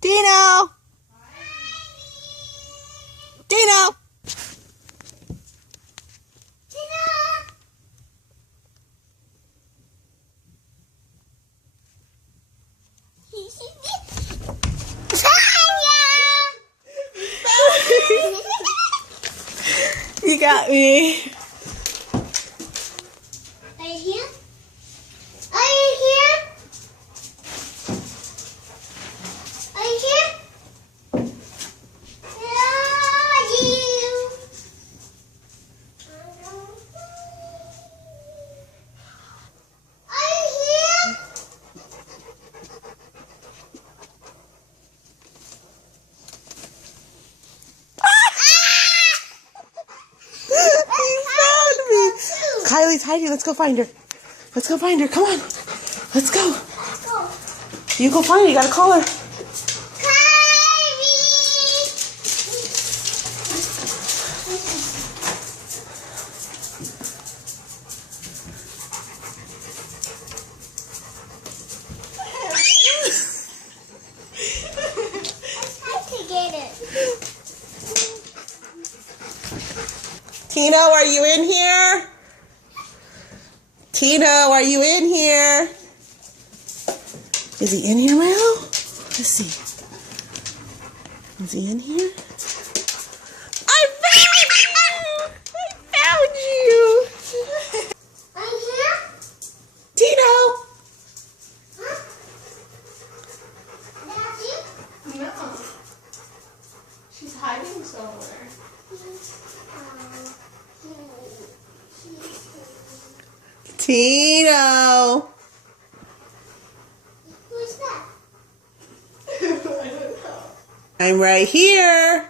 Dino! Dino! You got me. Are you here? Are you here? Are you here? Where are you? Are you here? You found me. Kylie's hiding. Let's go find her. Let's go find her. Come on. Let's go. Let's go. You go find her. You gotta call her. Tino, are you in here? Tino, are you in here? Is he in here, Milo? Let's see. Is he in here? I found you! I found you! Are you here? Tino! Huh? That's you? No. She's hiding somewhere. Tino! Who's that? I don't know. I'm right here.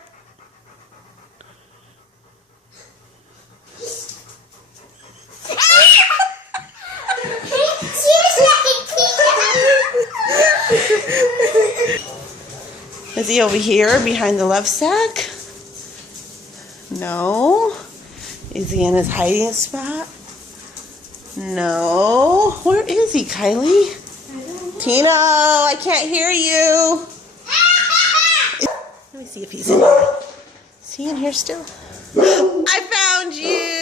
Is he over here behind the love sack? No. Is he in his hiding spot? No. Where is he, Kylie? Tino, I can't hear you. Let me see if he's in here. Is he in here still? I found you.